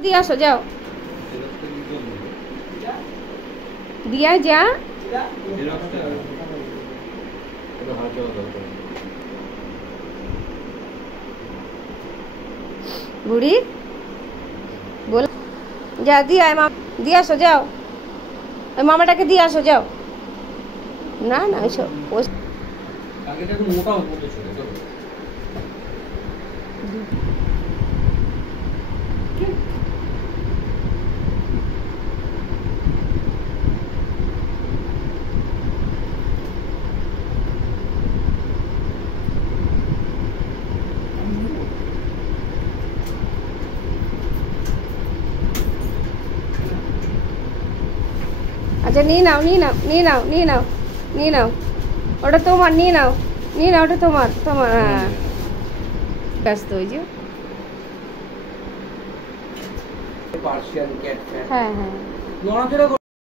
দিয়ে আসো যাও দিয়া যা বুড়ি বল যা দিয়ে আয় দিয়ে আসো যাও ওই মামাটাকে দিয়ে আসো যাও না না ওইসব আচ্ছা নিয়ে নাও নিয়ে নাও নিয়ে নাও নিয়ে নাও নিয়ে নাও ওটা তোমার নিয়ে নাও ওটা তোমার হ্যাঁ ব্যস্ত ওই যে হ্যাঁ হ্যাঁ